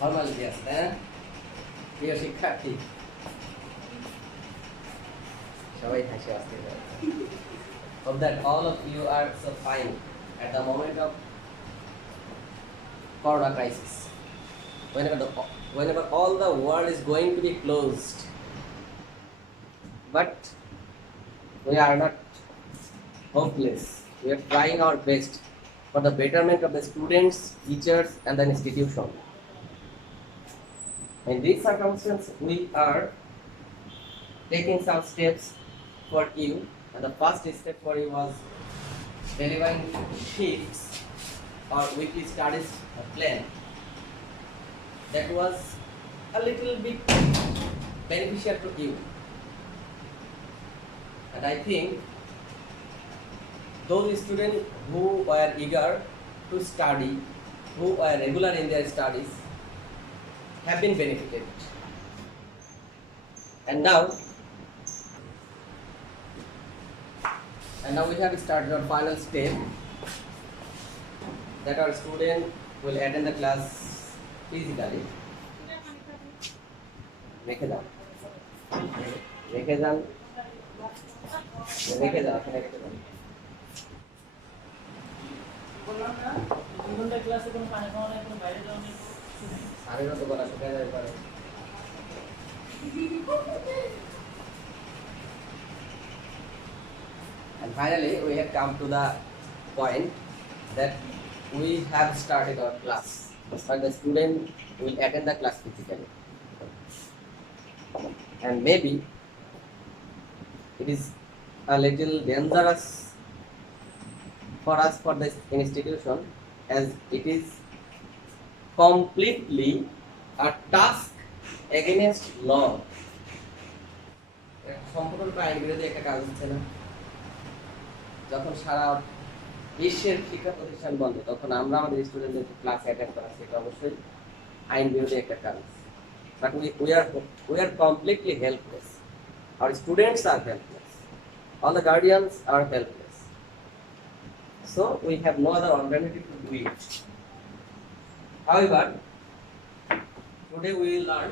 Formality আছে হ্যাঁ প্রিয় শিক্ষার্থী সবাই হাসি আসতে hope that all of you are so fine at the moment of corona crisis whenever all the world is going to be closed, but we are not hopeless. We are trying our best for the betterment of the students, teachers and the institution. In this circumstance, we are taking some steps for you, and the first step for you was delivering sheets or weekly studies plan. That was a little bit beneficial to you, and I think those students who were eager to study, who were regular in their studies, have been benefited. And now we have started our final step, that our student will attend the class physically. রেখে যান রেখে যান রেখে যান রেখে যান বললাম না 2 ঘন্টা ক্লাসে কোনো পানি খাওয়া নাই কোনো বাইরে যাওয়া নেই সারের তো বলা শুকায় যায় পারে and finally we have come to the point that we have started our class, but the student will attend the class physically, and maybe it is a little dangerous for us, for this institution, as it is completely a task against law. সম্পূর্ণ আইন বিরোধী একটা কাজ হচ্ছে না। যখন সারা বিশ্বের শিক্ষা প্রতিষ্ঠান বন্ধ, তখন আমরা আমাদের স্টুডেন্টদের ক্লাস অ্যাটেন্ড করা সেটা অবশ্যই আইন বিরোধী একটা কাজ। But we are completely helpless. Our students are helpless. All the guardians are helpless. So we have no other alternative to do it. However, today we will learn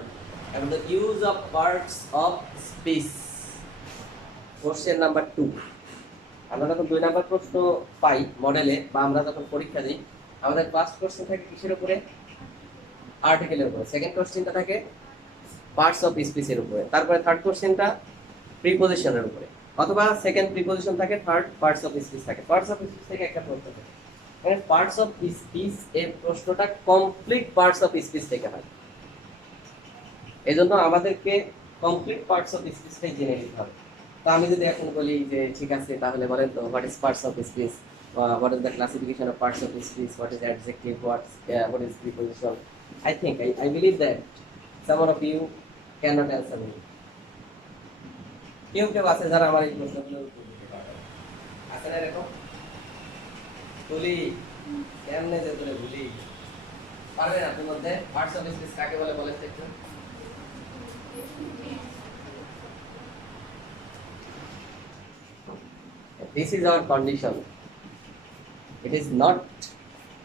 about the use of parts of speech. Question number 2. আমরা যখন 2 number প্রশ্ন পাই মডেলে বা আমরা যখন পরীক্ষা দিই, আমাদের ফার্স্ট কোশ্চেন থাকে কিসের উপরে? আর্টিকেলের উপরে। সেকেন্ড কোশ্চেনটা থাকে পার্টস অফ স্পিচের উপরে। তারপরে থার্ড কোশ্চেনটা প্রিপজিশনের উপরে, অথবা সেকেন্ড প্রিপজিশন থাকে, থার্ড পার্টস অফ স্পিচ থাকে। পার্টস অফ স্পিচ থেকে একটা প্রশ্ন থাকে, মানে পার্টস অফ স্পিচ এর প্রশ্নটা কমপ্লিট পার্টস অফ স্পিচ থেকে হয়। এজন্য আমাদেরকে কমপ্লিট পার্টস অফ স্পিচটাই জেনে নিতে হবে। তো আমি যদি এখন বলি যে ঠিক আছে, তাহলে বলেন তো what is parts of speech, what is the classification of parts of speech, what is adjective, what is preposition. I believe that some of you cannot answer me. কেউ কেউ আছে যারা আমার এই প্রশ্নগুলো উত্তর দিতে পারবে, আছে না এরকম? বলি কেমনে যে তোরে ভুলি পারবেন আপনার মধ্যে? পার্টস অফ স্পিচ কাকে বলে বলেন তো একটু? This is our condition. It is not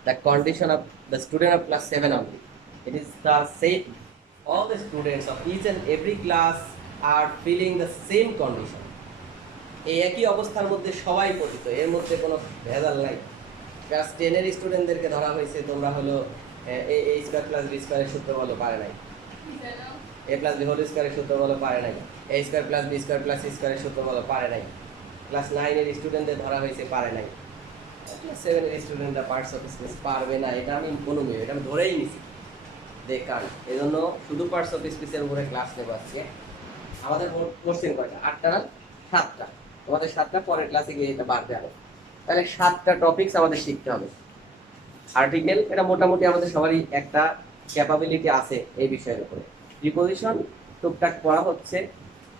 the condition of the student of class 7 only. It is the same. All the students of each and every class are feeling the same condition. এই একই অবস্থার মধ্যে সবাই পতিত, এর মধ্যে কোনো ভেজাল নাই। ক্লাস 10 এর স্টুডেন্টদেরকে ধরা হয়েছে, তোমরা হলো a স্কয়ার প্লাস b স্কয়ারের সূত্র বলো, পারে নাই। a প্লাস b হোল স্কয়ারের সূত্র বলো, পারে নাই। a square plus b square plus c স্কয়ারের সূত্র বলো, পারে নাই। ক্লাস 9 এর স্টুডেন্টদের ধরা হয়েছে, পারে নাই। ক্লাস 7 এর স্টুডেন্টরা পার্টস অফ স্পিচ পারবে না, এটা আমি অনুমেয়, এটা আমি ধরেই নিছি। দেখান এজন্য শুধু পার্টস অফ স্পিচের উপরে ক্লাস নেব আজকে। আমাদের কোশ্চেন কয়টা? 8টা না 7টা? তোমাদের 7টা, পরের ক্লাসে গিয়ে এটা বাড়তে হবে। তাহলে 7টা টপিকস আমাদের শিখতে হবে। আর্টিকেল, এটা মোটামুটি আমাদের সবারই একটা ক্যাপাবিলিটি আছে এই বিষয়ের উপরে। প্রিপজিশন টুকটাক পড়া হচ্ছে,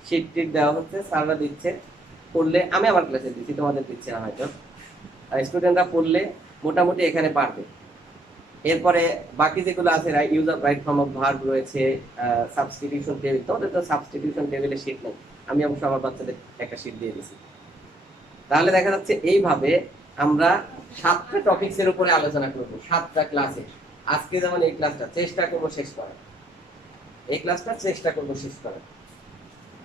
শিট টিট দেওয়া হচ্ছে, স্যাররা দিচ্ছে, পড়লে আমি আমার ক্লাসে দিচ্ছি, তোমাদের দিচ্ছে না হয়তো। আর স্টুডেন্টরা পড়লে মোটামুটি এখানে পারবে। এরপরে বাকি যেগুলো আছে use of right form of verb রয়েছে, সাবস্টিটিউশন টেবিল। তোমাদের তো সাবস্টিটিউশন টেবিলে শীট নেই, আমি অবশ্য আমার বাচ্চাদের একটা শীট দিয়ে দিয়েছি। তাহলে দেখা যাচ্ছে এইভাবে আমরা 7টা টপিকস এর উপরে আলোচনা করব 7টা ক্লাসে। আজকে যেমন এই ক্লাসটা চেষ্টা করব শেষ করার, এই ক্লাসটা চেষ্টা করব শেষ করার।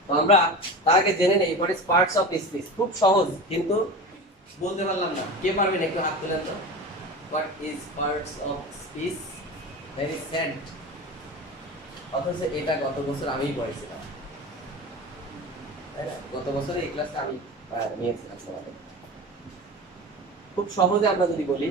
তো আমরা তার আগে জেনে নেই what is parts of speech. খুব সহজ, কিন্তু বলতে পারলাম না। কে পারবেন একটু হাত তুলেন তো? What is parts of speech? Very sad. অথচ এটা গত বছর আমিই পড়েছিলাম, তাই না? গত বছর এই ক্লাসটা আমি নিয়েছিলাম তোমাদের। খুব সহজে আমরা যদি বলি,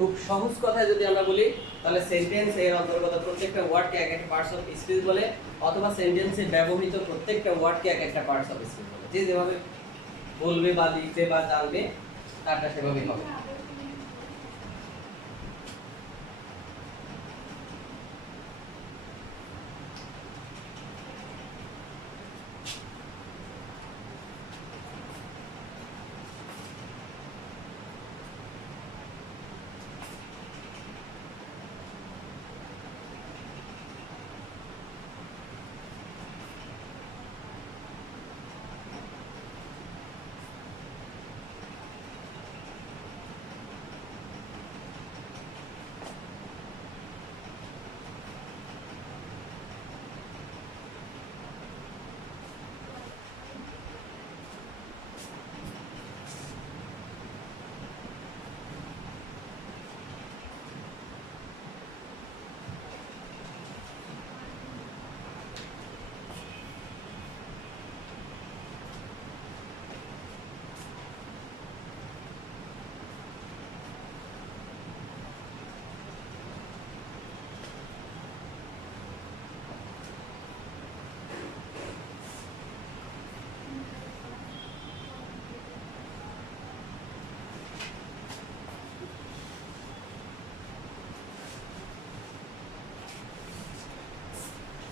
খুব সহজ কথায় যদি আমরা বলি, তাহলে সেন্টেন্স এর অন্তর্গত প্রত্যেকটা ওয়ার্ডকে এক একটা পার্টস অফ স্পিচ বলে, অথবা সেন্টেন্সে ব্যবহৃত প্রত্যেকটা ওয়ার্ডকে এক একটা পার্টস অফ স্পিচ বলে। যে যেভাবে বলবে বা লিখবে বা জানবে তারটা সেভাবেই হবে।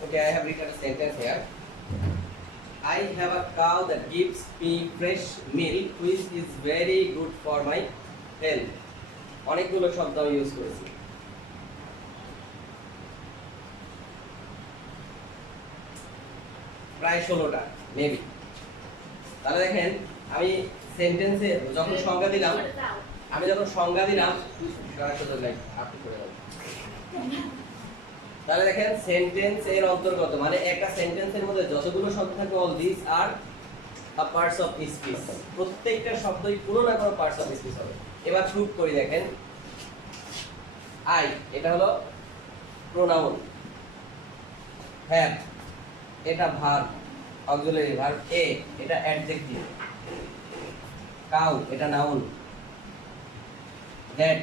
Okay, I have written a sentence here. I have a cow that gives me fresh milk, which is very good for my health. অনেকগুলো শব্দ আমি ইউজ করেছি। প্রায় 16টা মেবি। তাহলে দেখেন আমি সেন্টেন্সে যখন সংজ্ঞা দিলাম, আপনি করে দাও। তাহলে দেখেন সেন্টেন্স এর অন্তর্গত মানে একটা সেন্টেন্সের মধ্যে যতগুলো শব্দ থাকে all this are parts of speech. প্রত্যেকটা শব্দই কোনো না কোনো পার্টস অফ স্পিচ হবে। এবার শুট করি, দেখেন আই এটা হলো প্রোনাউন, হ্যাভ এটা ভার্ব অক্সিলারি ভার্ব, এ এটা অ্যাডজেক্টিভ, কাউ এটা নাউন, দ্যাট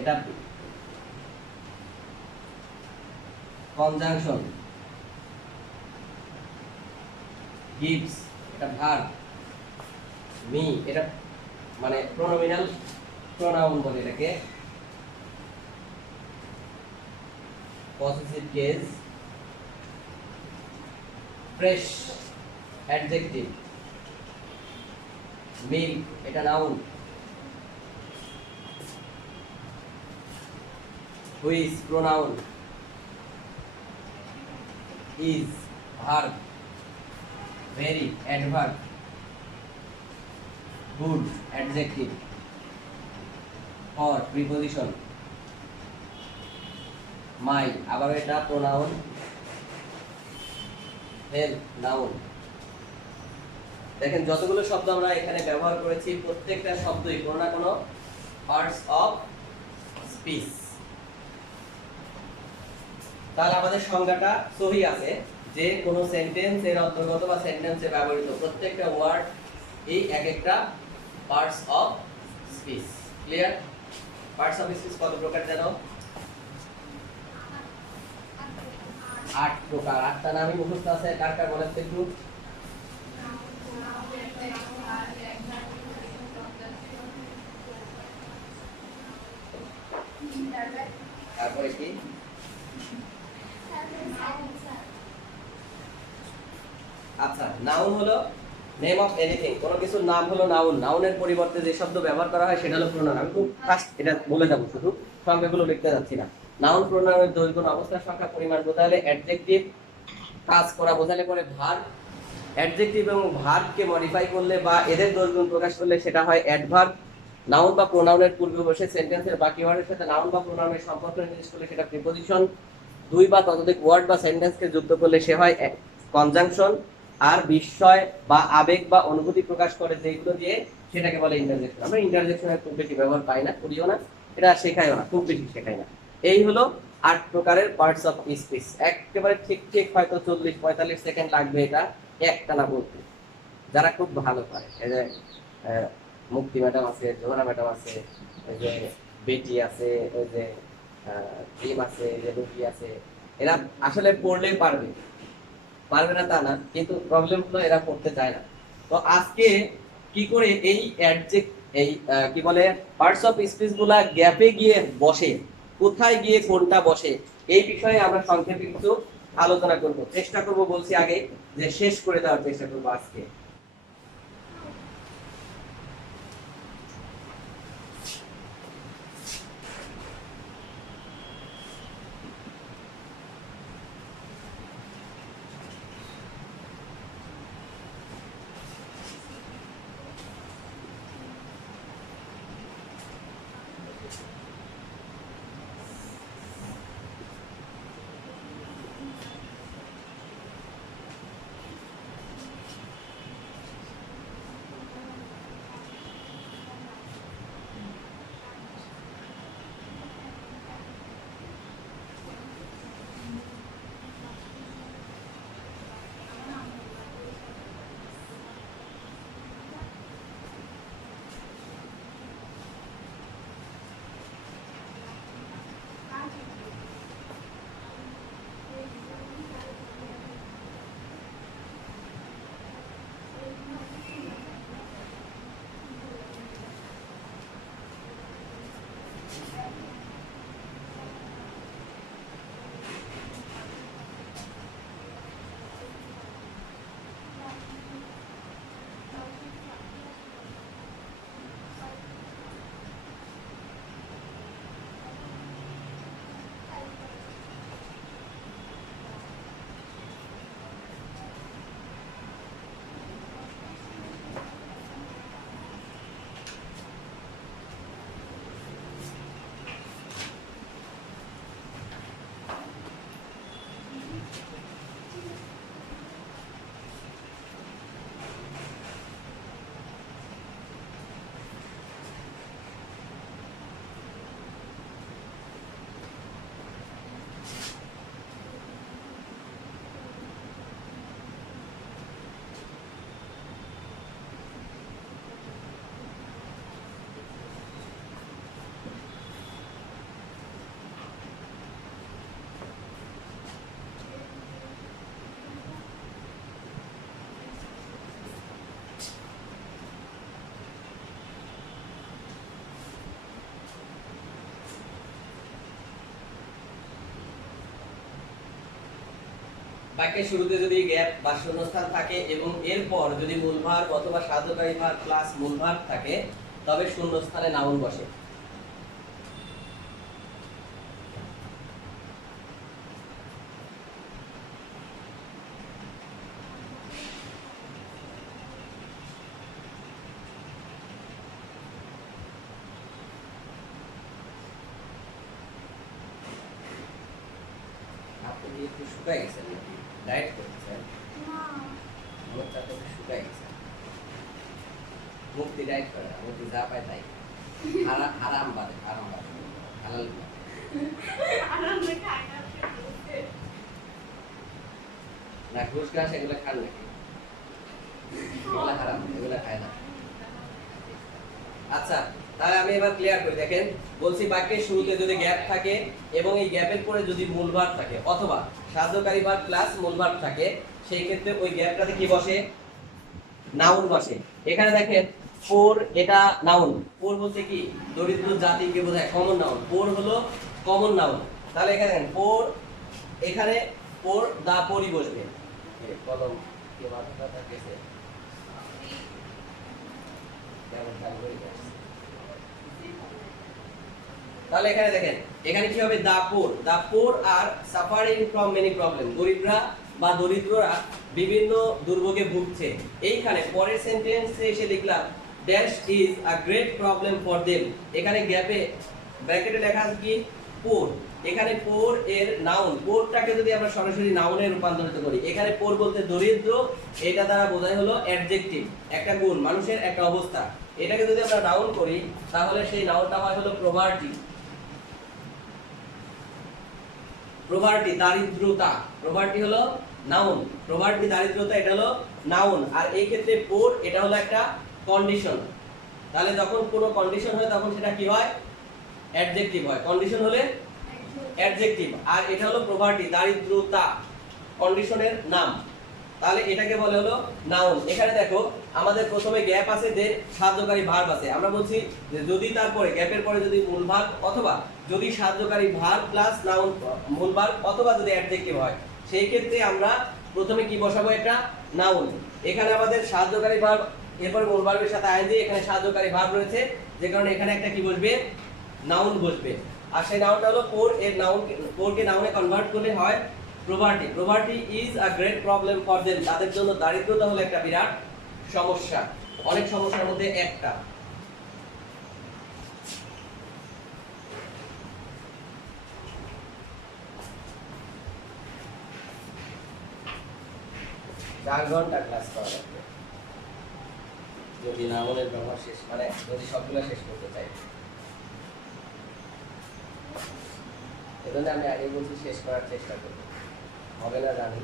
এটা কনজাংশন, গিভস এটা ভার্ব, মি এটা মানে প্রোনোমিনাল প্রোনাউন বলে এটাকে, possessive case, fresh adjective, milk এটা noun, which pronoun, is verb, very adverb, good adjective, for preposition, my আবার এটা pronoun, health noun, দেখেন যতগুলো শব্দ আমরা এখানে ব্যবহার করেছি প্রত্যেকটা শব্দই কোনো না কোনো পার্টস অফ স্পিচ। তাহলে আমাদের সংজ্ঞাটা সহি আছে যে কোনো সেন্টেন্স এর অন্তর্গত বা সেন্টেন্সে ব্যবহৃত প্রত্যেকটা ওয়ার্ড এই এক একটা parts of speech. Clear? Parts of speech কত প্রকার জানো? 8 প্রকার। 8টা নামই মুখস্থ আছে, কার কার বলেন তো একটু? তারপরে কি? আচ্ছা, নাউন হলো নেম অফ এনিথিং। কোনো কিছুর নাম হলো নাউন। নাউনের পরিবর্তে যে শব্দ ব্যবহার করা হয় সেটা হলো প্রোনাউন। আমি খুব ফাস্ট এটা বলে যাব, শুধু সংখ্যাগুলো লিখতে যাচ্ছি না। নাউন প্রোনাউনের দৈর্ঘ্য, অবস্থা, সংখ্যা, পরিমাণ বোঝালে অ্যাডজেক্টিভ, কাজ করা বোঝালে পরে ভার্ব, অ্যাডজেক্টিভ এবং ভার্বকে মডিফাই করলে বা এদের দৈর্ঘ্য প্রকাশ করলে সেটা হয় অ্যাডভার্ব। নাউন বা প্রোনাউনের পূর্বে বসে সেন্টেন্সের বাকি ওয়ার্ডের সাথে নাউন বা প্রোনাউনের সম্পর্ক নির্দেশ করলে সেটা প্রিপোজিশন। দুই বা ততোধিক ওয়ার্ড বা সেন্টেন্সকে যুক্ত করলে সে হয় কনজাংশন। আর বিস্ময় বা আবেগ বা অনুভূতি প্রকাশ করে যেগুলো দিয়ে সেটাকে বলে ইন্টারজেকশন। আমরা ইন্টারজেকশনের খুব বেশি ব্যবহার পাই না, করিও না, এটা শেখাইও না, খুব বেশি শেখাই না। এই হলো 8 প্রকারের পার্টস অফ স্পিচ। একেবারে ঠিক ঠিক হয়তো 40-45 সেকেন্ড লাগবে এটা একটানা বলতে, যারা খুব ভালো পারে। এই যে মুক্তি ম্যাডাম আছে, জোহরা ম্যাডাম আছে, এই যে বেটি আছে, ওই যে ডিম আছে, এই যে রুবি আছে, এরা আসলে পড়লেই পারবে, পারবে না তা না, কিন্তু প্রবলেম হলো এরা পড়তে চায় না। তো আজকে কি করে এই অ্যাডজেক্ট এই কি বলে পার্টস অফ স্পিচ গুলা গ্যাপে গিয়ে বসে, কোথায় গিয়ে কোনটা বসে, এই বিষয়ে আমরা সংক্ষেপে কিছু আলোচনা করব। চেষ্টা করব, বলছি আগে যে শেষ করে দেওয়ার চেষ্টা করব আজকে। বাক্যের শুরুতে যদি গ্যাপ বা শূন্যস্থান থাকে এবং এরপর যদি মূল ভার্ব অথবা সাহায্যকারী ভার্ব প্লাস মূল ভার্ব থাকে তবে শূন্যস্থানে নাউন বসে। আপনি একটু শুকায় গেছেন নাকি? ডায়েট করতেছেন? শুকায় গেছে। যুক্তি রাইট করে আমি তো যা পাই তাই হারাম বাদে হালাল না ঘুষ ঘাস এগুলো খান নাকি এগুলো হারাম এগুলো খায় না আচ্ছা তাহলে আমি এবার ক্লিয়ার করি দেখেন বলছি বাক্যের শুরুতে যদি গ্যাপ থাকে এবং এই গ্যাপের পরে যদি মূল ভার্ব থাকে অথবা সাহায্যকারী ভার্ব প্লাস মূল ভার্ব থাকে সেই ক্ষেত্রে ওই গ্যাপটাতে কি বসে নাউন বসে এখানে দেখেন পোর এটা নাউন পোর বলতে কি দরিদ্র জাতিকে বোঝায় কমন নাউন পোর হলো কমন নাউন তাহলে এখানে দেখেন পোর এখানে পোর দা পোরই বসবে কলম কি মাথাটা থাকেছে তাহলে এখানে দেখেন এখানে কি হবে the poor are suffering from many problem দরিদ্ররা বিভিন্ন দুর্ভোগে ভুগছে এইখানে পরের সেন্টেন্সে এসে লিখলাম dash is a great problem for them এখানে গ্যাপে ব্র্যাকেটে লেখা আছে কি পোর এখানে পোর এর নাউন পোরটাকে যদি আমরা সরাসরি নাউনে রূপান্তরিত করি এখানে পোর বলতে দরিদ্র এটা দ্বারা বোঝায় হলো অ্যাডজেক্টিভ একটা গুণ মানুষের একটা অবস্থা এটাকে যদি আমরা নাউন করি তাহলে সেই নাউনটা হয় হলো প্রভার্টি দারিদ্রতা প্রভার্টি হলো নাউন প্রভার্টি দারিদ্রতা এটা হলো নাউন আর এই ক্ষেত্রে পোর এটা হলো একটা কন্ডিশন তাহলে যখন কোনো কন্ডিশন হয় তখন সেটা কি হয় অ্যাডজেক্টিভ হয় কন্ডিশন হলে অ্যাডজেক্টিভ আর এটা হলো প্রভার্টি দারিদ্রতা কন্ডিশনের নাম তাহলে এটাকে বলে হলো নাউন এখানে দেখো আমাদের প্রথমে গ্যাপ আছে যে সাহায্যকারী ভার্ব আছে আমরা বলছি যে যদি তারপরে গ্যাপের পরে যদি মূল ভার্ব অথবা যদি সাহায্যকারী ভার্ব প্লাস নাউন মূল ভার্ব অথবা যদি অ্যাডজেক্টিভ হয় সেই ক্ষেত্রে আমরা প্রথমে কি বসাবো একটা নাউন এখানে আমাদের সাহায্যকারী ভার্ব এরপর মূল ভার্বের সাথে আইএনজি এখানে সাহায্যকারী ভার্ব রয়েছে যে কারণে এখানে একটা কি বসবে নাউন বসবে আর সেই নাউনটা হলো পোর এর নাউন পোরকে নাউনে কনভার্ট করলে হয় poverty is a great problem for them তাদের জন্য দারিদ্রতা হলো একটা বিরাট সমস্যা অনেক সমস্যার মধ্যে একটা চার ঘন্টা ক্লাস করা লাগবে যদি নাউনের ব্যবহার শেষ মানে যদি সবগুলো শেষ করতে চাই এজন্য আমি আগে বলছি শেষ করার চেষ্টা করব হবে না জানি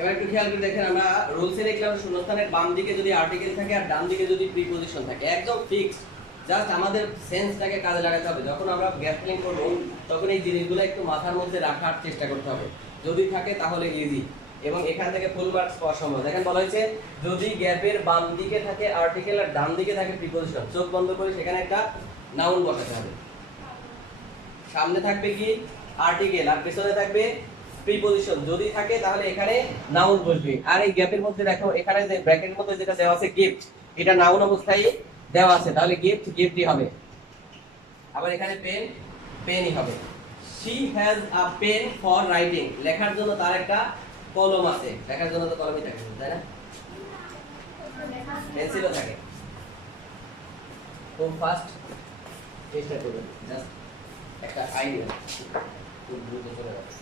এবার একটু খেয়াল করে দেখেন আমরা রুলসে দেখলাম শূন্যস্থানের বাম দিকে যদি আর্টিকেল থাকে আর ডান দিকে যদি প্রিপজিশন থাকে একদম ফিক্সড জাস্ট আমাদের সেন্সটাকে কাজে লাগাতে হবে। যখন আমরা গ্যাপ ফিলিং করব তখন এই জিনিসগুলো একটু মাথার মধ্যে রাখার চেষ্টা করতে হবে, যদি থাকে তাহলে ইজি এবং এখান থেকে ফুল মার্কস পাওয়া সম্ভব। দেখেন বলা হয়েছে যদি গ্যাপের বাম দিকে থাকে আর্টিকেল আর ডান দিকে থাকে প্রিপজিশন, চোখ বন্ধ করে সেখানে একটা নাউন বসাতে হবে। সামনে থাকবে কি আর্টিকেল আর পেছনে থাকবে প্রিপজিশন, যদি থাকে তাহলে এখানে নাউন বসবে। আর এই গ্যাপের মধ্যে দেখো এখানে যে ব্র্যাকেটের মধ্যে যেটা দেওয়া আছে গিফট, এটা নাউন অবস্থায় দেওয়া আছে, তাহলে গিফট গিফটই হবে। আবার এখানে পেন পেনই হবে। She has a pen for writing, লেখার জন্য তার একটা কলম আছে, লেখার জন্য তো কলমই থাকে তাই না, পেন্সিলও থাকে। তো ফার্স্ট চেষ্টা করবেন, জাস্ট একটা আইডিয়া খুব দ্রুত চলে যাবে।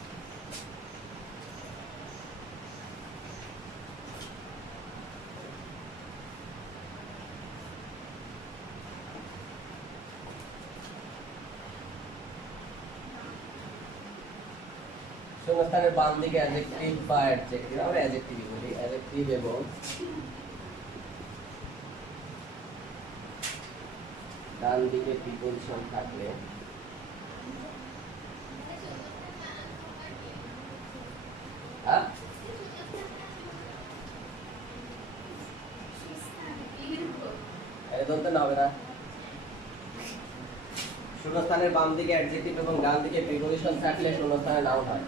শূন্যস্থানের বাম দিকে অ্যাডজেক্টিভ বা অ্যাডজেক্টিভ, আমরা অ্যাডজেক্টিভই বলি, অ্যাডজেক্টিভ এবং ডান দিকে প্রিপজিশন থাকলে দন্তে না হবে না। শূন্যস্থানের বাম দিকে অ্যাডজেক্টিভ এবং ডান দিকে প্রিপজিশন থাকলে শূন্যস্থানে নাউন হয়।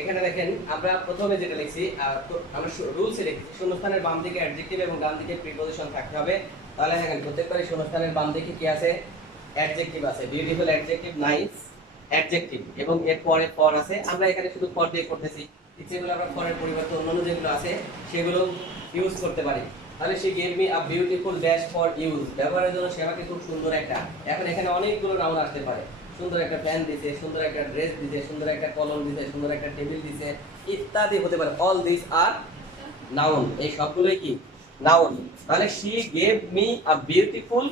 এখানে দেখেন আমরা প্রথমে যেটা লিখছি আমরা রুলসে লিখছি শূন্যস্থানের বাম দিকে অ্যাডজেক্টিভ এবং ডান দিকে প্রিপজিশন থাকতে হবে। তাহলে দেখেন প্রত্যেকবারই শূন্যস্থানের বাম দিকে কি আছে, অ্যাডজেক্টিভ আছে, বিউটিফুল অ্যাডজেক্টিভ, নাইস অ্যাডজেক্টিভ এবং এর পরে ফর আছে। আমরা এখানে শুধু ফর দিয়ে করতেছি, ইচ্ছেগুলো আমরা ফরের পরিবর্তে অন্যান্য যেগুলো আছে সেগুলো ইউজ করতে পারি। তাহলে সে gave me a beautiful dash for use, ব্যবহারের জন্য সে আমাকে খুব সুন্দর একটা, এখন এখানে অনেকগুলো নাউন আসতে পারে, সুন্দর একটা প্যান দিছে, সুন্দর একটা ড্রেস দিছে, সুন্দর একটা কলম দিছে, সুন্দর একটা টেবিল দিছে, ইত্যাদি হতে পারে। অল দিস আর নাউন, এই সবগুলোই কি নাউন। তাহলে she gave me a beautiful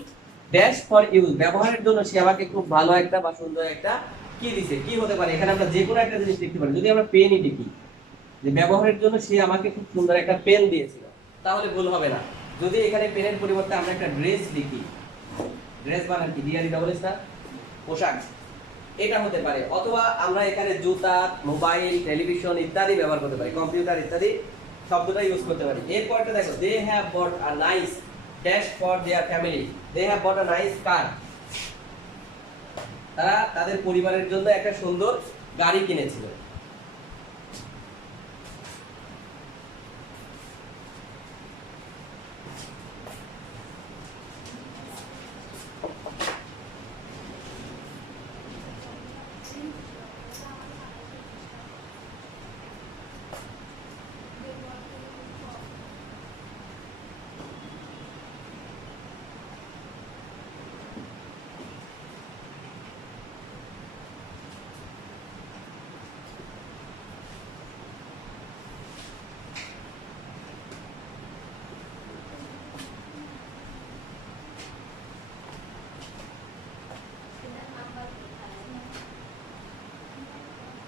dash for use, ব্যবহারের জন্য সে আমাকে খুব ভালো একটা বা সুন্দর একটা কি দিছে, কি হতে পারে, এখানে আমরা যে কোনো একটা জিনিস লিখতে পারি। যদি আমরা পেনই লিখি যে ব্যবহারের জন্য সে আমাকে খুব সুন্দর একটা পেন দিয়েছিল, তাহলে ভুল হবে না। যদি এখানে পেনের পরিবর্তে আমরা একটা ড্রেস লিখি, ড্রেস বানান কি ডিআরই ডবল এস না, পোশাক, এটা হতে পারে। অথবা আমরা এখানে জুতা, মোবাইল, টেলিভিশন ইত্যাদি ব্যবহার করতে পারি, কম্পিউটার ইত্যাদি শব্দটা ইউজ করতে পারি। এরপরটা দেখো, they have bought a nice dash for their family, they have bought a nice car, তারা তাদের পরিবারের জন্য একটা সুন্দর গাড়ি কিনেছিল।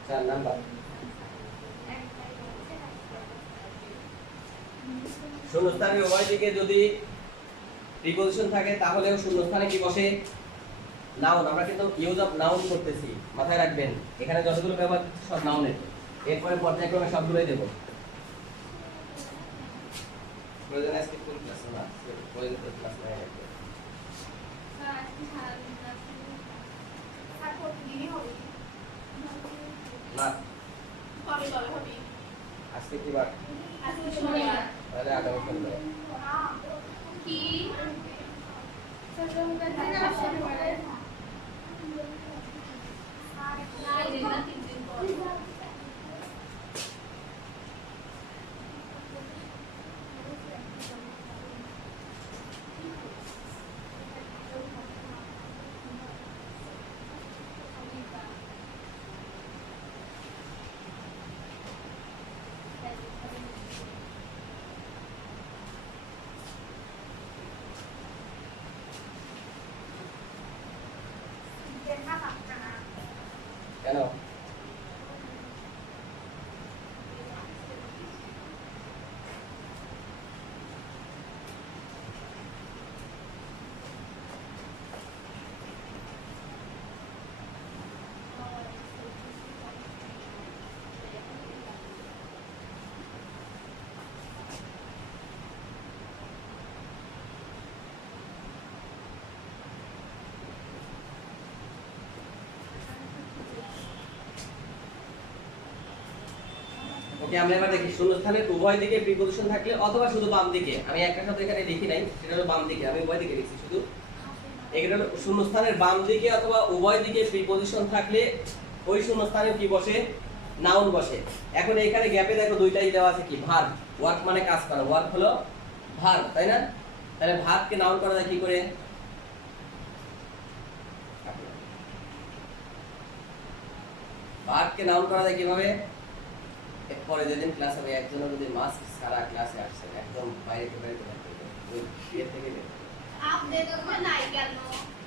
4 নাম্বার। শূন্যস্থানের উভয় দিকে যদি প্রিপজিশন থাকে তাহলেও শূন্যস্থানে কি বসে? নাউন। আমরা কিন্তু ইউজ অফ নাউন করতেছি, মাথায় রাখবেন। এখানে যতগুলো ব্যবহার করতেছি সব নাউনের। এরপরে পর্যায়ক্রমে সবগুলোই দেব। প্রয়োজন আজকে কোন ক্লাস না? প্রয়োজন তো ক্লাস নাই আজকে। না কবে হবে? আজকে কি বার? আজকে শনিবার। তাহলে আগামী শনিবার। কি? কেন? ওকে, আমরা এবার দেখি শূন্যস্থানের উভয় দিকে প্রিপজিশন থাকলে অথবা শুধু বাম দিকে। আমি একটা শব্দ এখানে লিখি নাই, সেটা হলো বাম দিকে। আমি উভয় দিকে লিখছি শুধু। এখানে হলো শূন্যস্থানের বাম দিকে অথবা উভয় দিকে প্রিপজিশন থাকলে ওই শূন্যস্থানে কি বসে? নাউন বসে। এখন এখানে গ্যাপে দেখো দুইটাই দেওয়া আছে, কি? ভার্ব। ওয়ার্ক মানে কাজ করা, ওয়ার্ক হলো ভার্ব, তাই না? তাহলে ভার্বকে নাউন করা যায় কি করে? ভার্বকে নাউন করা যায় কিভাবে? এরপরে যেদিন ক্লাস হবে একজন যদি মাস্ক সারা ক্লাসে আসছে, একদম বাইরে থেকে ওই ইয়ে থেকে আপনি তো নাই কেন?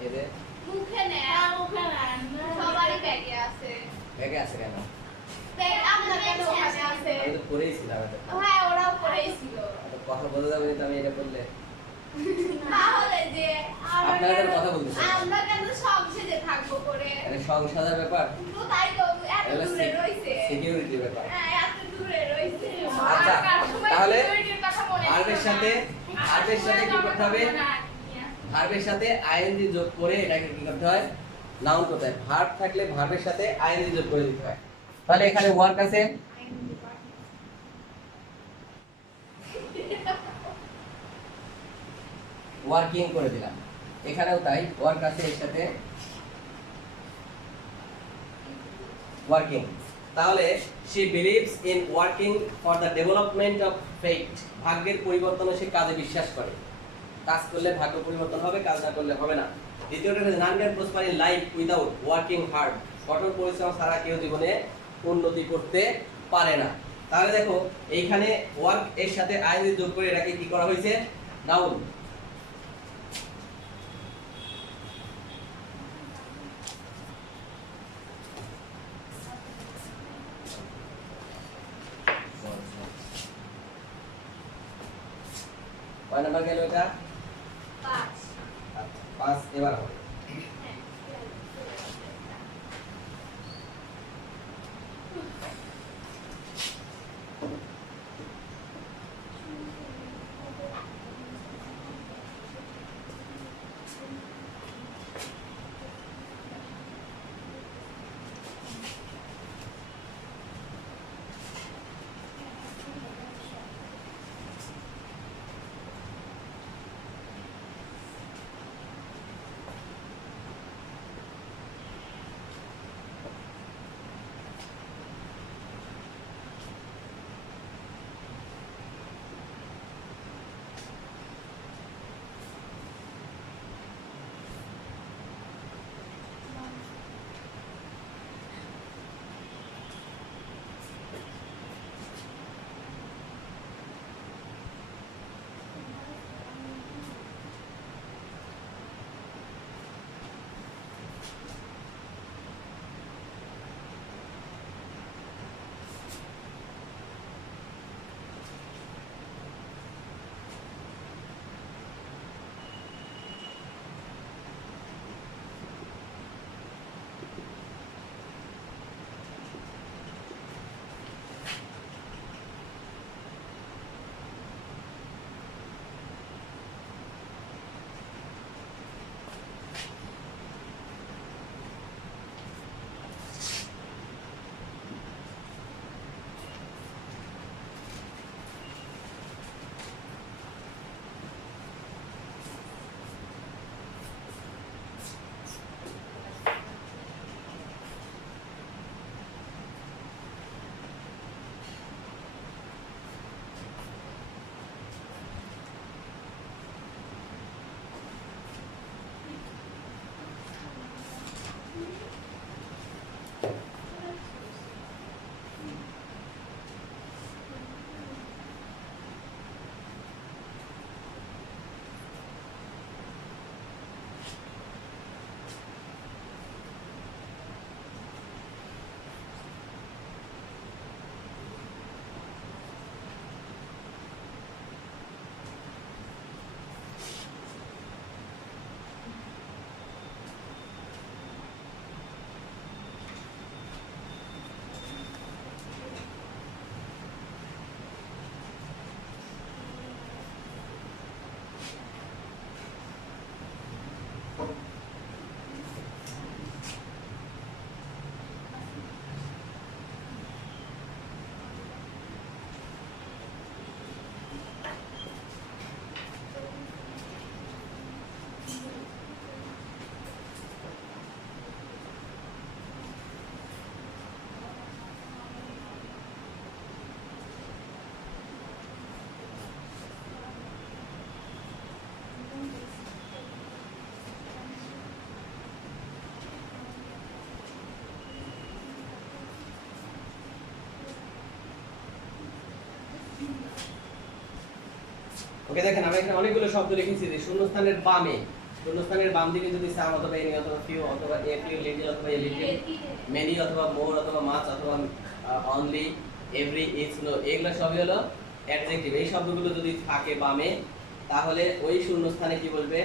এদের মুখে নেই, মুখে নাই, সবারই ব্যাগে আছে। ব্যাগে আছে কেন? ব্যাগ আপনার কেন ওখানে আছে? আমি তো পড়েইছিলাম এটা। হ্যাঁ, ওরাও পড়েছিল। তো কথা বলতে যাবে না, আমি এটা বললে তাহলে যে আপনারা কেন কথা বলতেছেন? আমরা কেন সব সেজে থাকবো করে? এটা সংসারের ব্যাপার, তো তাই তো এত এগুলো দূরে রইছে। সিকিউরিটির ব্যাপার। হ্যাঁ, এত দূরে রইছে। আচ্ছা, তাহলে সিকিউরিটির কথা মনে ভার্বের সাথে কি করতে হবে? ভার্বের সাথে আইএনজি যোগ করে এটাকে কি করতে হয়? নাউন করতে হয়। ভার্ব থাকলে ভার্বের সাথে আইএনজি যোগ করে দিতে হয়। তাহলে এখানে ওয়ার্ক আছে, ওয়ার্কিং করে দিলাম। এখানেও তাই, ওয়ার্ক আছে এর সাথে ওয়ার্কিং। তাহলে she believes in working for the development of fate, ভাগ্যের পরিবর্তনে সে কাজে বিশ্বাস করে। কাজ করলে ভাগ্য পরিবর্তন হবে, কাজ না করলে হবে না। দ্বিতীয়টা হচ্ছে none can prosper in life without working hard, কঠোর পরিশ্রম ছাড়া কেউ জীবনে উন্নতি করতে পারে না। তাহলে দেখো এইখানে ওয়ার্ক এর সাথে আইএনজি যোগ করে এটাকে কি করা হয়েছে? নাউন। কয় নাম্বার গেল এটা? 5। আচ্ছা, 5 এবার হবে। ওকে দেখেন আমরা এখানে অনেকগুলো শব্দ লিখেছি যে শূন্যস্থানের বামে, শূন্যস্থানের বাম দিকে যদি সাম অথবা এনি অথবা ফিউ অথবা এ ফিউ লিটল অথবা এ লিটল, মেনি অথবা মোর অথবা মাচ অথবা অনলি, এভরি, ইচ, নো, এগুলো সবই হলো অ্যাডজেক্টিভ। এই শব্দগুলো যদি থাকে বামে তাহলে ওই শূন্যস্থানে কি বলবে?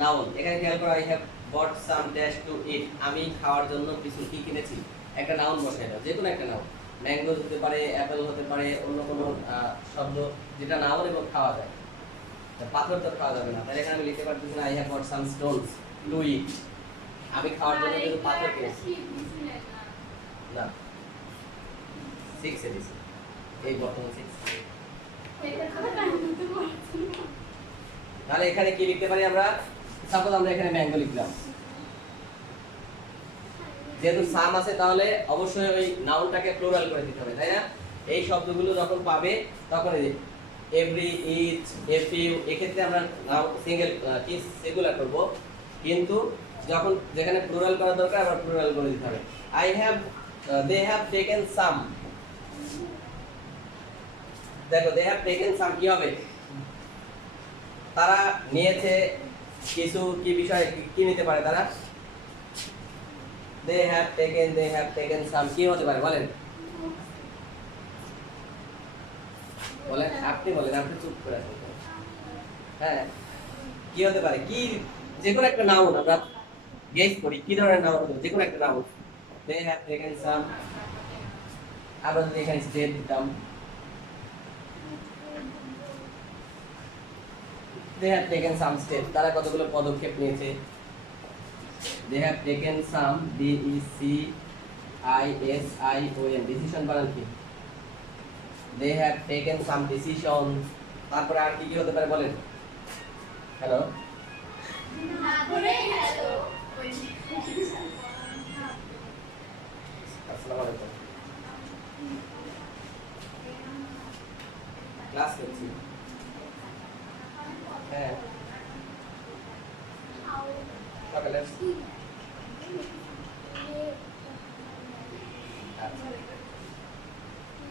নাউন। এখানে খেয়াল করো, I have bought some dash to eat, আমি খাওয়ার জন্য কিছু কি কিনেছি, একটা নাউন বসাই দাও, যে কোনো একটা নাউন। ম্যাঙ্গো হতে পারে, অ্যাপেল হতে পারে, অন্য কোনো শব্দ যেটা নাউন এবং খাওয়া যায়। পাথর তো খাওয়া যাবে না, তাহলে এখানে আমি লিখতে পারতেছি না I have bought some stones to eat, আমি খাওয়ার জন্য কিছু পাথর কিনেছি। না 6 এ দিছি, এই বর্তমান 6। তাহলে এখানে কি লিখতে পারি আমরা? সাপোজ আমরা এখানে ম্যাঙ্গো লিখলাম, যেহেতু সাম আছে তাহলে অবশ্যই ওই নাউনটাকে প্লুরাল করে দিতে হবে, তাই না? এই শব্দগুলো যখন পাবে তখন এই এভরি, ইচ, এ ফিউ, এক্ষেত্রে আমরা সিঙ্গেল কি সিঙ্গুলার করব, কিন্তু যখন যেখানে প্লুরাল করা দরকার আমরা প্লুরাল করে দিতে হবে। I have, they have taken some, দেখো দে হ্যাভ টেকেন সাম কি হবে? তারা নিয়েছে কিছু, কি বিষয় কি নিতে পারে তারা? they have taken some, কি হতে পারে বলেন? বলেন, আপনি বলেন, আপনি চুপ করে আছেন। হ্যাঁ, কি হতে পারে? কি, যে কোনো একটা নাউন আমরা গেস করি কি ধরনের নাউন হতে পারে, যে কোনো একটা noun. they have taken some, আমরা যদি এখানে স্টেট দিতাম, they have taken some steps, তারা কতগুলো পদক্ষেপ নিয়েছে। they have taken some, decision, decision বানান কি? they have taken some decision। তারপরে আর কি কি হতে পারে বলেন? হ্যালো, আসসালামু আলাইকুম, ক্লাস করছি। হ্যাঁ, সকালে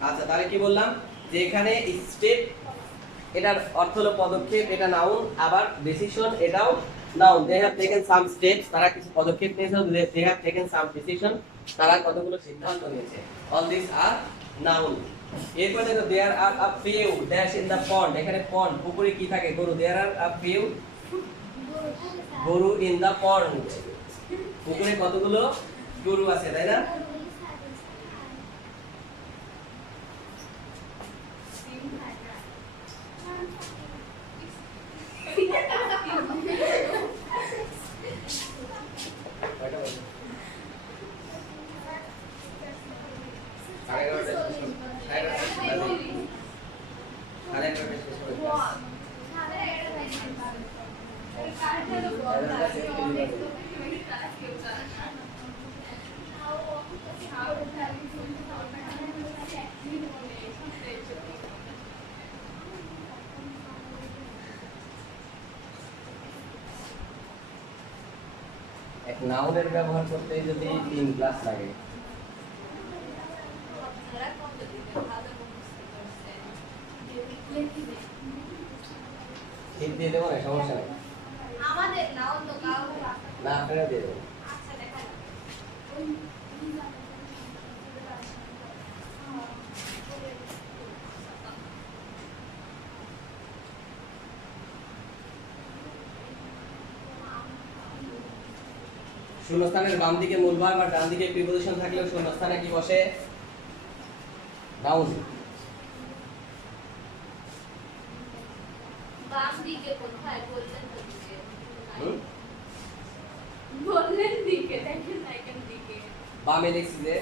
আচ্ছা, তাহলে কি বললাম যে এখানে স্টেপ এটার অর্থ হলো পদক্ষেপ, এটা নাউন, আবার ডিসিশন এটাও নাউন। They have taken some steps, তারা কিছু পদক্ষেপ নিয়েছে। They have taken some decision, তারা কতগুলো সিদ্ধান্ত নিয়েছে। All this are noun. এরপর দেখো there are a few dash in the pond, এখানে পন্ড পুকুরে কি থাকে? গরু। দেয়ার আর আ ফিউ গরু ইন দা পন্ড, পুকুরে কতগুলো গরু আছে, তাই না? এক নাউনের ব্যবহার করতে যদি 3 ক্লাস লাগে, ঠিক দিয়ে দেবো না, সমস্যা নেই। আমাদের নাও তো কাউ না, আপনারা দিয়ে দেবো। আচ্ছা দেখা শূন্যস্থানের বাম দিকে মূলভাগ আর ডান দিকে প্রিপোজিশন থাকলেও শূন্যস্থানে কি বসে? নাউন। বাম দিকে কোথায় বললেন তো দিকে হুম? বললেন দিকে দেখেন না এখান দিকে বামে লিখছি যে,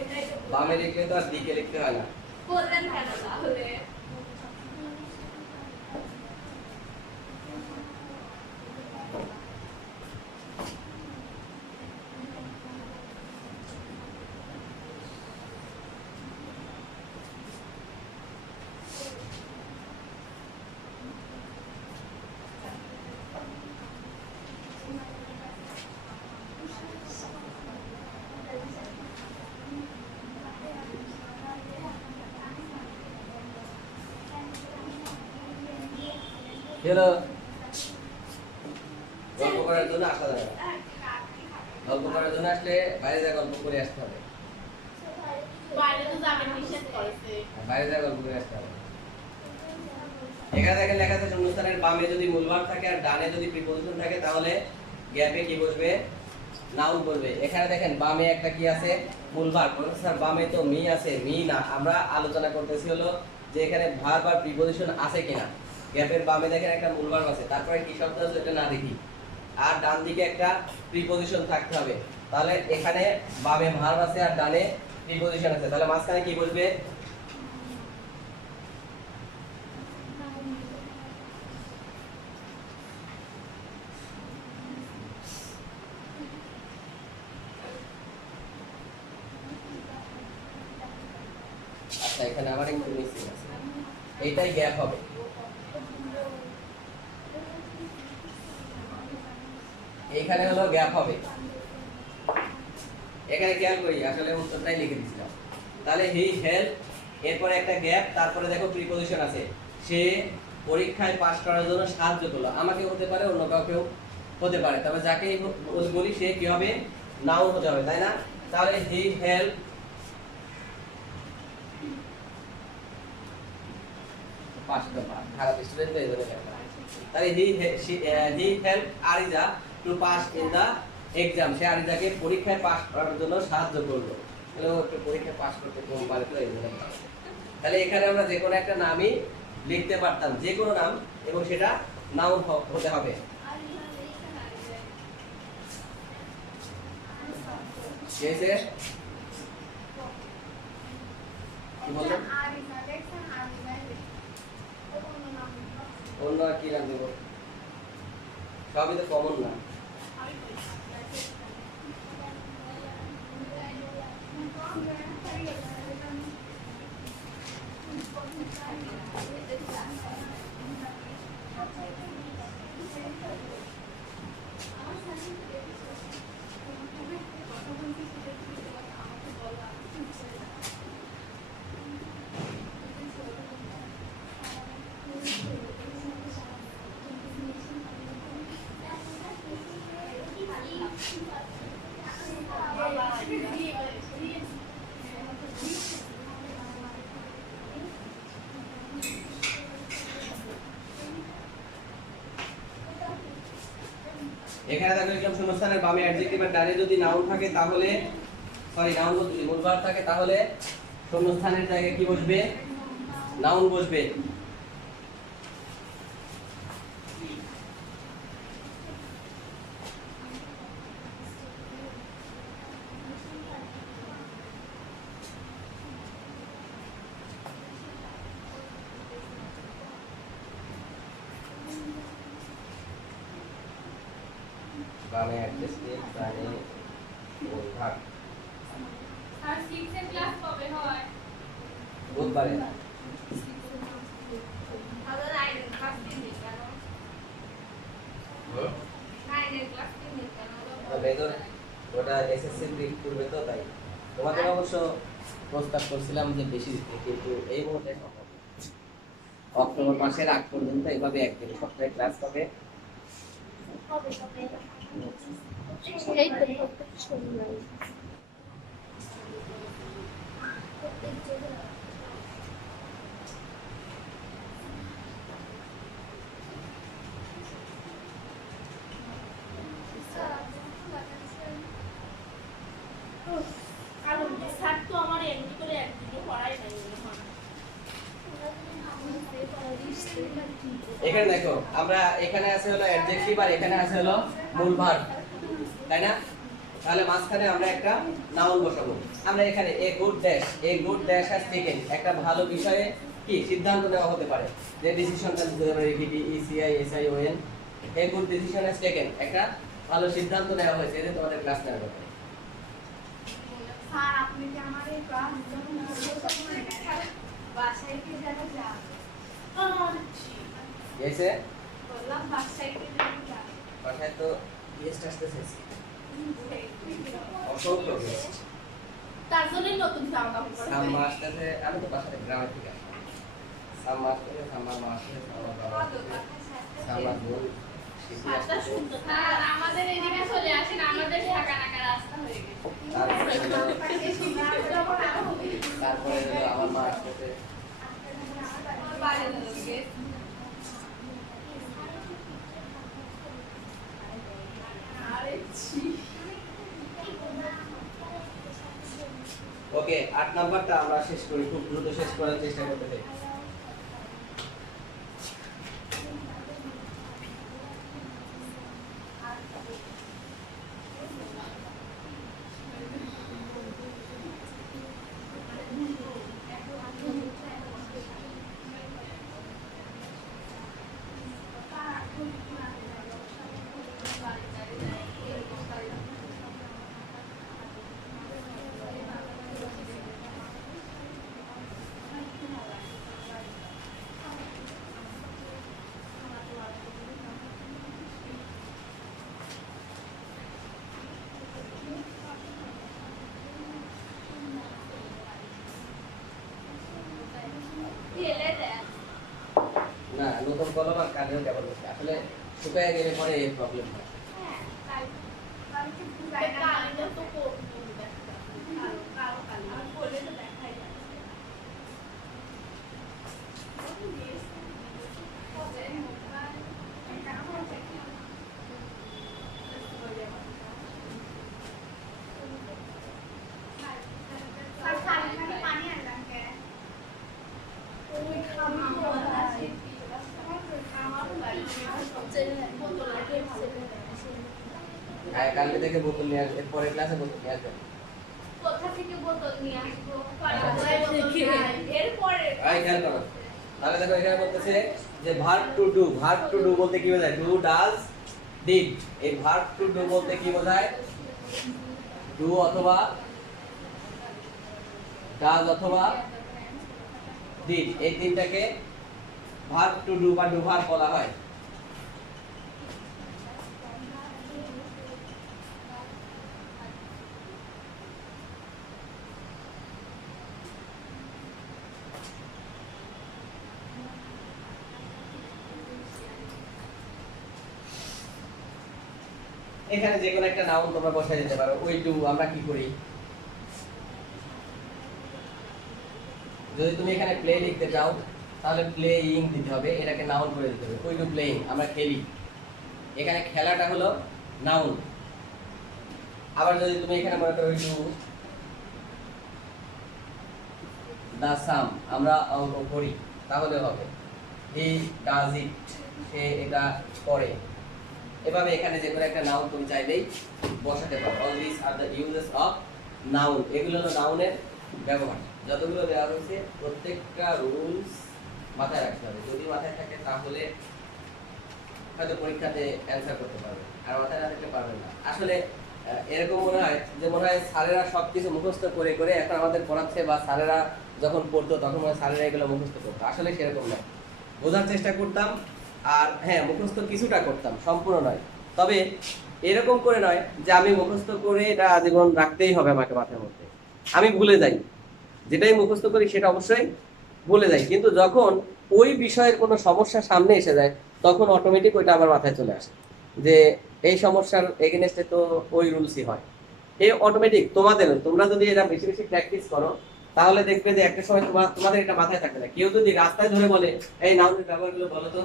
এটাই তো বামে লিখলে তো আর দিকে লিখতে হয় না। বললেন কেন তাহলে হলো গল্প করার জন্য আসা যাবে না। গল্প করার জন্য আসলে বাইরে যা গল্প করে আসতে হবে, বাইরে তো যাবেন নিষেধ করেছে। বাইরে যা গল্প করে আসতে হবে। এখানে দেখেন লেখা আছে শূন্যস্থানের বামে যদি মূল ভার্ব থাকে আর ডানে যদি প্রিপজিশন থাকে তাহলে গ্যাপে কি বসবে? নাউন বসবে। এখানে দেখেন বামে একটা কি আছে? মূল ভার্ব। স্যার বামে তো মি আছে, মি না। আমরা আলোচনা করতেছি হলো যে এখানে ভার্ব আর প্রিপজিশন আছে কিনা। গ্যাপের বামে দেখেন একটা মূল ভার্ব আছে, তারপরে কি শব্দ আছে এটা না দেখি, আর ডান দিকে একটা প্রিপজিশন থাকতে হবে। তাহলে এখানে বামে ভার্ব আছে আর ডানে প্রিপজিশন আছে, তাহলে মাঝখানে কি বসবে? আচ্ছা এখানে আবার একটু মিসিং আছে, এইটাই গ্যাপ হবে। এইখানে হলো গ্যাপ হবে। এখানে খেয়াল করি আসলে উত্তরটাই লিখে দিয়েছিলাম। তাহলে হি হেল্প, এরপরে একটা গ্যাপ, তারপরে দেখো প্রিপজিশন আছে, সে পরীক্ষায় পাস করার জন্য সাহায্য করলো। আমাকে হতে পারে, অন্য কাউকেও হতে পারে, তবে যাকেই বলি সে কি হবে? নাউন হতে হবে, তাই না? তাহলে হি হেল্প পাস করা, খারাপ স্টুডেন্ট তো এই জন্য লেখা। তাহলে he help Ariza to pass in the exam, সে আরিজাকে পরীক্ষায় পাস করার জন্য সাহায্য করলো। তাহলে ও একটু পরীক্ষায় পাস করতে কম পারে তো এই জন্য। তাহলে এখানে আমরা যে কোনো একটা নামই লিখতে পারতাম, যে কোনো নাম, এবং সেটা নাউন হতে হবে। কি হয়েছে? কি বললেন? অন্য আর কি নাম দেব? সবই তো কমন না। এখানে দেখো একদম শূন্যস্থানের বামে অ্যাডজেক্টিভ আর ডানে যদি নাউন থাকে তাহলে, সরি নাউন বলতে মূল ভার্ব থাকে, তাহলে শূন্যস্থানের জায়গায় কি বসবে? নাউন বসবে। বামে অ্যাডজেক্টিভ, ডানে মূল ভার্ব। আর 6 এর ক্লাস কবে হয়? বুধবারে। তাহলে 9 এর ক্লাস 3 দিন কেন? 9 এর ক্লাস 3 দিন কেন? বেদর ওটা এসএসসি দিক করবে তো, তাই তোমাদের অবশ্য প্রস্তাব করছিলাম যে বেশি দিতে, কিন্তু এই মুহূর্তে সম্ভব না। অক্টোবর মাসের আগ পর্যন্ত এইভাবে একদিন সপ্তাহে ক্লাস হবে। এই তো প্রত্যেক শনিবার কারণ স্যার তো আমার এমনি করে একদিকে পড়াই নাই মনে হয়। এখানে দেখো আমরা এখানে আছে হলো অ্যাডজেক্টিভ আর এখানে আছে হলো মূল ভার্ব, তাই না? তাহলে মাঝখানে আমরা একটা নাউন বসাবো। আমরা এখানে a good dash has taken, একটা ভালো বিষয়ে কি সিদ্ধান্ত নেওয়া হতে পারে, যে ডিসিশনটা দিতে পারে DD ECI SI ওএন, a good decision has taken, একটা ভালো সিদ্ধান্ত নেওয়া হয়েছে, এটা তোমাদের ক্লাস নেওয়ার কথা। স্যার আপনি কি আমার এই ক্লাস যখন বাসায় কি যাবে যা? এসে বললাম বাসায় কি যাবে যা? বাসায় তো গেস্ট আসতেছে, অসংখ্য গেস্ট। তার জন্যই নতুন জামা কাপড় পরে। সাম্মা আসতেছে, আমি তো বাসায় গ্রামে থেকে আসলাম। সাম্মা আসতেছে, সাম্মার মা আসতেছে, সাম্মার বাবা আসতেছে, আমার বোন শিখে ভাষা আসছে। শুনতো আর আমাদের এদিকে চলে আসেন আমাদের ঢাকা নাকা রাস্তা হয়ে গেছে তারপরে হলো আমার মা আসছে। বাইরে লোকে আরে ছি ওকে 8 নাম্বারটা আমরা শেষ করি, খুব দ্রুত শেষ করার চেষ্টা করতে চাই। ঠেলে দেয় না নতুন কলম আর কাগজ কেমন হচ্ছে আসলে শুকায় গেলে পরে এই প্রবলেম হয়। হ্যাঁ কালকে বুঝাই না কালকে তো করবো কালো কালো কালো আর বলে তো দেখাই যাচ্ছে আর কালকে থেকে বোতল নিয়ে আসবে, পরের ক্লাসে বোতল নিয়ে আসবে। কোথা থেকে বোতল নিয়ে আসবো এরপরে আই খেয়াল করো, তাহলে দেখো এখানে বলতেছে যে verb to do, verb to do বলতে কি বোঝায়? Do does did. এই ভার্ব টু ডু বলতে কি বোঝায়? ডু অথবা ডাজ অথবা ডিড, এই তিনটাকে ভার্ব টু ডু বা ডু ভার্ব বলা হয়। এখানে যে কোনো একটা নাউন তোমরা বসাই দিতে পারো। ওই ডু আমরা কি করি? যদি তুমি এখানে প্লে লিখতে চাও তাহলে প্লেইং দিতে হবে, এটাকে নাউন করে দিতে হবে। ওই ডু প্লেইং, আমরা খেলি। এখানে খেলাটা হলো নাউন। আবার যদি তুমি এখানে মনে করো ওই ডু দা সাম, আমরা অঙ্ক করি, তাহলে হবে হি ডাজ ইট, সে এটা করে। এভাবে এখানে যে কোনো একটা নাউন তুমি চাইলেই বসাতে পারো। All this are the uses of noun. এগুলো হলো নাউনের ব্যবহার। যতগুলো দেওয়া হয়েছে প্রত্যেকটা রুলস মাথায় রাখতে হবে। যদি মাথায় থাকে তাহলে হয়তো পরীক্ষাতে অ্যান্সার করতে পারবে, আর মাথায় না থাকলে পারবে না। আসলে এরকম মনে হয় যে মনে হয় স্যারেরা সব কিছু মুখস্থ করে করে এখন আমাদের পড়াচ্ছে, বা স্যারেরা যখন পড়তো তখন মনে হয় স্যারেরা এগুলো মুখস্থ করতো। আসলে সেরকম নয়, বোঝার চেষ্টা করতাম। আর হ্যাঁ, মুখস্থ কিছুটা করতাম, সম্পূর্ণ নয়। তবে এরকম করে নয় যে আমি মুখস্থ করে এটা আজীবন রাখতেই হবে আমাকে মাথার মধ্যে। আমি ভুলে যাই, যেটাই মুখস্থ করি সেটা অবশ্যই ভুলে যাই, কিন্তু যখন ওই বিষয়ের কোনো সমস্যা সামনে এসে যায় তখন অটোমেটিক ওইটা আমার মাথায় চলে আসে যে এই সমস্যার এগেনস্টে তো ওই রুলসই হয়। এই অটোমেটিক তোমরা যদি এটা বেশি বেশি প্র্যাকটিস করো তাহলে দেখবে যে একটা সময় তোমাদের এটা মাথায় থাকবে না। কেউ যদি রাস্তায় ধরে বলে এই নাউনের ব্যবহারগুলো বলো তো,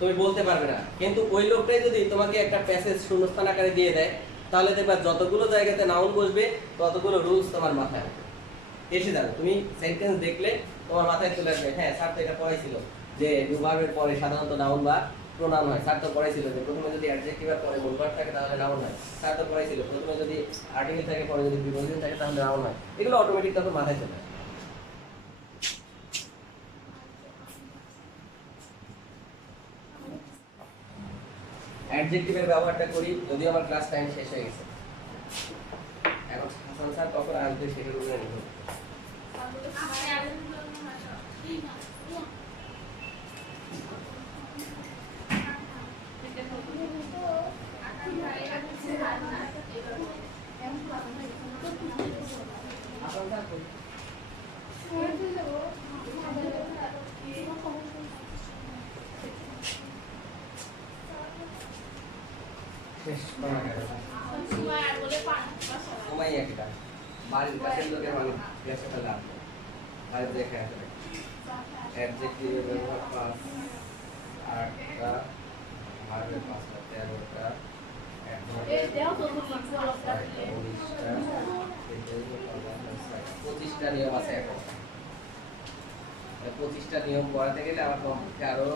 তুমি বলতে পারবে না। কিন্তু ওই লোকটাই যদি তোমাকে একটা প্যাসেজ শূন্যস্থান আকারে দিয়ে দেয় তাহলে দেখবা যতগুলো জায়গাতে নাউন বসবে ততগুলো রুলস তোমার মাথায় এসে যাবে। তুমি সেন্টেন্স দেখলে তোমার মাথায় চলে আসবে, হ্যাঁ স্যার তো এটা পড়াইছিল যে ডু ভার্বের পরে সাধারণত নাউন বা প্রোনাউন হয়। স্যার তো পড়াইছিল যে প্রথমে যদি অ্যাডজেক্টিভ এর পরে মূল ভার্ব থাকে তাহলে নাউন হয়। স্যার তো পড়াইছিল প্রথমে যদি আর্টিকেল থাকে পরে যদি প্রিপোজিশন থাকে তাহলে নাউন হয়। এগুলো অটোমেটিক তখন মাথায় চলে আসে। অ্যাডজেক্টিভের ব্যবহারটা করি, যদিও আমার ক্লাস টাইম শেষ হয়ে গেছে। এখন হাসান স্যার কখন আসবে সেটার উপরে নির্ভর করে। হাসান স্যার কই? শেষ করা গেল সময় আর বলে পাঁচ মাস সময় একটা বাড়ির কাছের লোকের মানে ক্লাসে ফেলে আসবে বাড়ির দেখে আসবে অ্যাডজেক্টিভ ব্যবহার 5 8টা ভার্বের 5টা 13টা এই দেও তো তুমি বলো 25টা নিয়ম আছে এখন 25টা নিয়ম পড়াতে গেলে আমার কমপক্ষে আরো